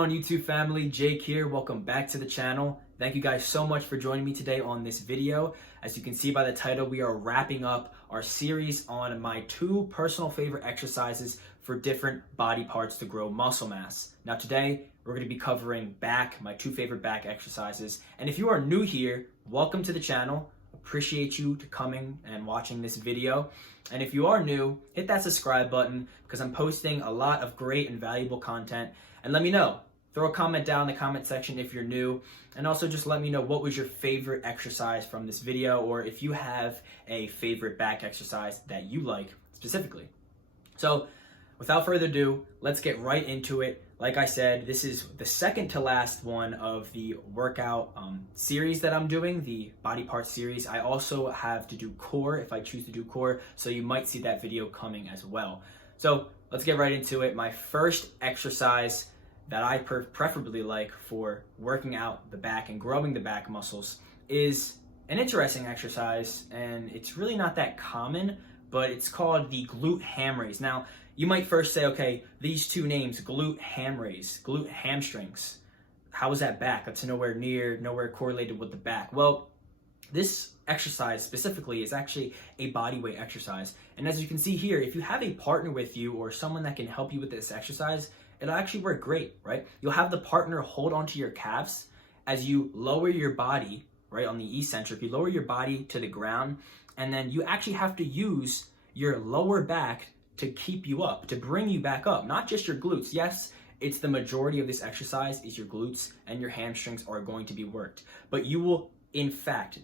on, YouTube family? Jake here. Welcome back to the channel. Thank you guys so much for joining me today on this video. As you can see by the title, we are wrapping up our series on my 2 personal favorite exercises for different body parts to grow muscle mass. Now today, we're going to be covering back, my 2 favorite back exercises. And if you are new here, welcome to the channel. Appreciate you to coming and watching this video. And if you are new, hit that subscribe button because I'm posting a lot of great and valuable content. And let me know. Throw a comment down in the comment section if you're new. And also just let me know what was your favorite exercise from this video, or if you have a favorite back exercise that you like specifically. So without further ado, let's get right into it. Like I said, this is the second to last one of the workout series that I'm doing, the body part series. I also have to do core if I choose to do core, so you might see that video coming as well. So let's get right into it. My first exercise that I preferably like for working out the back and growing the back muscles is an interesting exercise, and it's really not that common, but it's called the glute ham raise. Now, you might first say, okay, these 2 names, glute ham raise, glute hamstrings, how is that back? That's nowhere correlated with the back. Well, this exercise specifically is actually a body weight exercise. And as you can see here, if you have a partner with you or someone that can help you with this exercise, it'll actually work great, right? You'll have the partner hold onto your calves as you lower your body, right, on the eccentric. You lower your body to the ground, and then you actually have to use your lower back to keep you up, to bring you back up, not just your glutes. Yes, it's the majority of this exercise is your glutes and your hamstrings are going to be worked. But you will, in fact,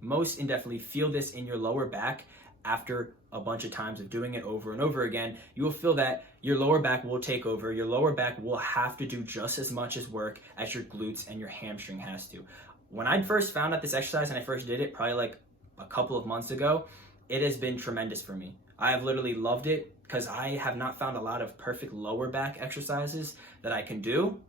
most indefinitely feel this in your lower back after a bunch of times of doing it over and over again. You will feel that your lower back will take over. Your lower back will have to do just as much as work as your glutes and your hamstring has to. When I first found out this exercise and I first did it probably like a couple of months ago, it has been tremendous for me. I have literally loved it because I have not found a lot of perfect lower back exercises that I can do.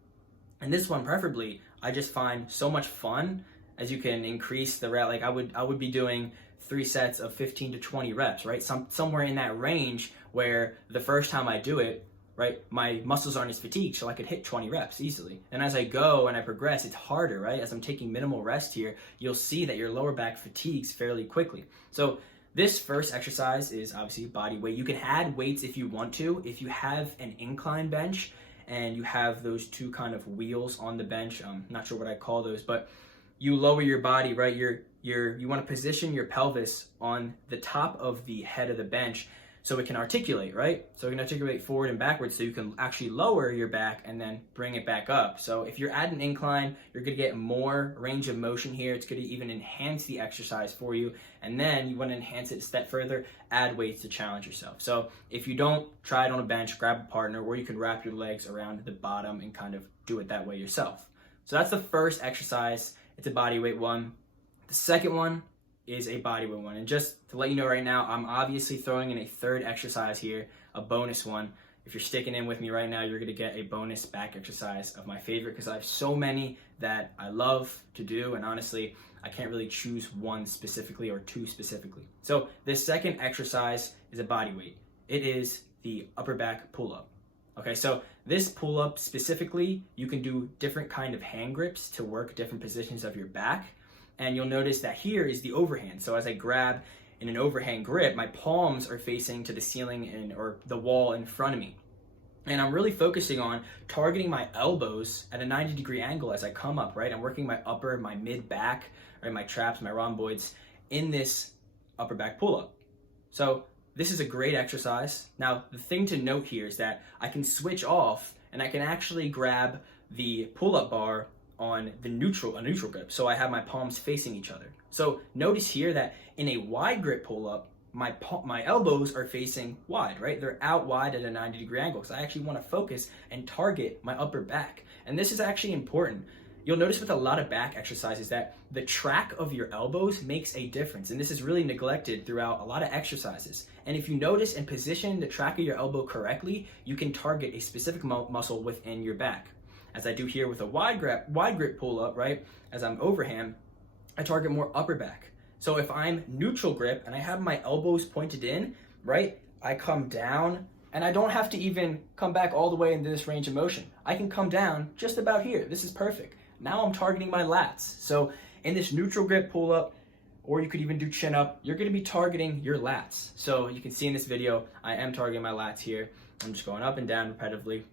And this one preferably, I just find so much fun as you can increase the rep. Like I would be doing 3 sets of 15 to 20 reps, right? Somewhere in that range where the first time I do it, right, my muscles aren't as fatigued, so I could hit 20 reps easily. And as I go and I progress, it's harder, right? As I'm taking minimal rest here, you'll see that your lower back fatigues fairly quickly. So this first exercise is obviously body weight. You can add weights if you want to. If you have an incline bench and you have those 2 kind of wheels on the bench, I'm not sure what I call those, but you lower your body, right? You want to position your pelvis on the top of the head of the bench so it can articulate, right? So it can articulate forward and backwards so you can actually lower your back and then bring it back up. So if you're at an incline, you're going to get more range of motion here. It's going to even enhance the exercise for you. And then you want to enhance it a step further, add weights to challenge yourself. So if you don't, try it on a bench, grab a partner, or you can wrap your legs around the bottom and kind of do it that way yourself. So that's the first exercise. It's a body weight one. The second one is a body weight one. And just to let you know right now, I'm obviously throwing in a third exercise here, a bonus one. If you're sticking in with me right now, you're gonna get a bonus back exercise of my favorite because I have so many that I love to do, and honestly, I can't really choose one specifically or 2 specifically. So this second exercise is a body weight. It is the upper back pull-up. Okay, so this pull-up specifically, you can do different kind of hand grips to work different positions of your back. And you'll notice that here is the overhand. So as I grab in an overhand grip, my palms are facing to the ceiling or the wall in front of me. And I'm really focusing on targeting my elbows at a 90-degree angle as I come up, right? I'm working my upper, my mid back, right? My traps, my rhomboids in this upper back pull-up. So this is a great exercise. Now, the thing to note here is that I can switch off and I can actually grab the pull-up bar on a neutral grip. So I have my palms facing each other. So notice here that in a wide grip pull-up, my elbows are facing wide, right? They're out wide at a 90-degree angle. So I actually want to focus and target my upper back. And this is actually important. You'll notice with a lot of back exercises that the track of your elbows makes a difference. And this is really neglected throughout a lot of exercises. And if you notice and position the track of your elbow correctly, you can target a specific muscle within your back. As I do here with a wide grip pull-up, right? As I'm overhand, I target more upper back. So if I'm neutral grip and I have my elbows pointed in, right? I come down And I don't have to even come back all the way into this range of motion. I can come down just about here. This is perfect. Now I'm targeting my lats. So in this neutral grip pull up, or you could even do chin up, you're gonna be targeting your lats. So you can see in this video, I am targeting my lats here. I'm just going up and down repetitively.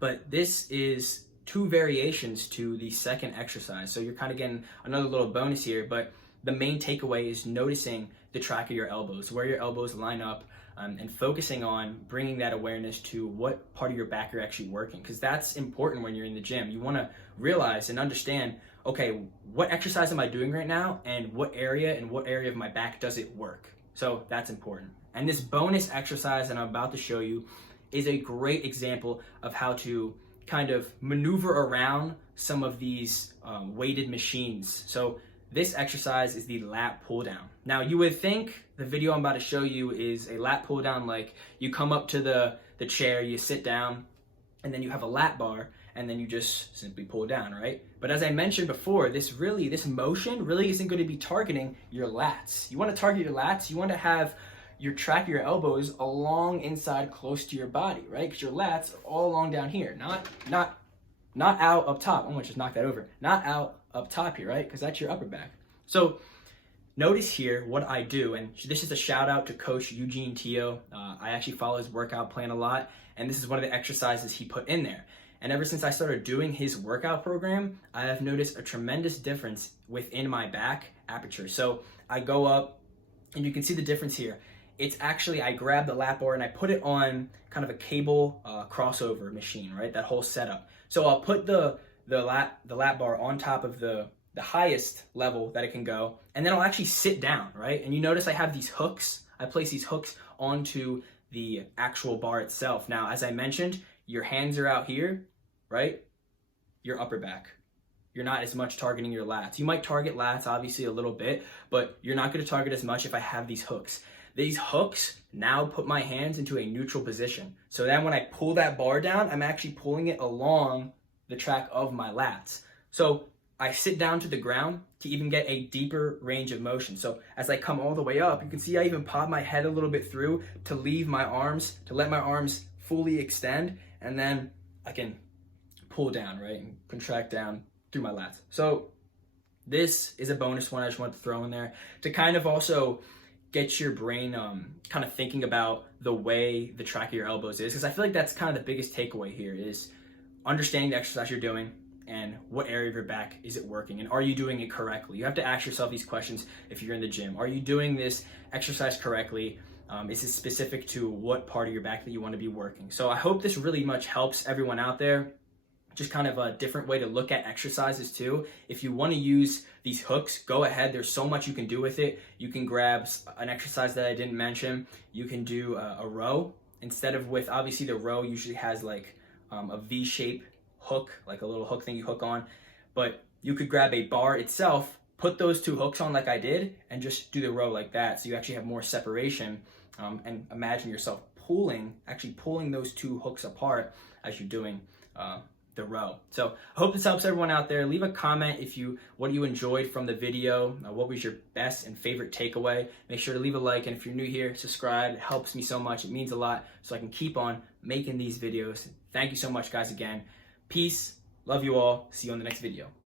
But this is 2 variations to the second exercise. So you're kind of getting another little bonus here, but the main takeaway is noticing the track of your elbows, where your elbows line up, and focusing on bringing that awareness to what part of your back you're actually working, because that's important when you're in the gym. You want to realize and understand, okay, what exercise am I doing right now, and what area of my back does it work? So that's important. And this bonus exercise that I'm about to show you is a great example of how to kind of maneuver around some of these weighted machines. So this exercise is the lat pull down. Now you would think the video I'm about to show you is a lat pull down, like you come up to the chair, you sit down, and then you have a lat bar, and then you just simply pull down, right? But as I mentioned before, this motion really isn't going to be targeting your lats. You want to target your lats, you want to have your track of your elbows along inside close to your body, right? Because your lats are all along down here, not out up top. I'm gonna just knock that over. Not out up top here, right? Because that's your upper back. So notice here what I do, and this is a shout out to Coach Eugene Teo. I actually follow his workout plan a lot, and this is one of the exercises he put in there. And ever since I started doing his workout program, I have noticed a tremendous difference within my back aperture. So I go up, and you can see the difference here. It's actually, I grab the lat bar and I put it on kind of a cable crossover machine, right? That whole setup. So I'll put the lat bar on top of the highest level that it can go, and then I'll actually sit down, right? And you notice I have these hooks. I place these hooks onto the actual bar itself. Now, as I mentioned, your hands are out here, right? Your upper back. You're not as much targeting your lats. You might target lats, obviously, a little bit, but you're not going to target as much if I have these hooks. These hooks now put my hands into a neutral position. So then when I pull that bar down, I'm actually pulling it along the track of my lats. So I sit down to the ground to even get a deeper range of motion. So as I come all the way up, you can see I even pop my head a little bit through to leave my arms, to let my arms fully extend, and then I can pull down, right, and contract down through my lats. So this is a bonus one I just want to throw in there to kind of also get your brain kind of thinking about the way the track of your elbows is, because I feel like that's kind of the biggest takeaway here is understanding the exercise you're doing and what area of your back is it working, and are you doing it correctly? You have to ask yourself these questions if you're in the gym. Are you doing this exercise correctly? Is it specific to what part of your back that you want to be working? So I hope this really much helps everyone out there. Just kind of a different way to look at exercises too. If you want to use these hooks, go ahead. There's so much you can do with it. You can grab an exercise that I didn't mention. You can do a row instead of with, obviously the row usually has like a V-shape hook, like a little hook thing you hook on. But you could grab a bar itself, put those 2 hooks on like I did, and just do the row like that. So you actually have more separation, and imagine yourself actually pulling those 2 hooks apart as you're doing the row. So I hope this helps everyone out there. Leave a comment what you enjoyed from the video, what was your best and favorite takeaway. Make sure to leave a like, and if you're new here, subscribe. It helps me so much. It means a lot, so I can keep on making these videos. Thank you so much, guys, again. Peace. Love you all. See you on the next video.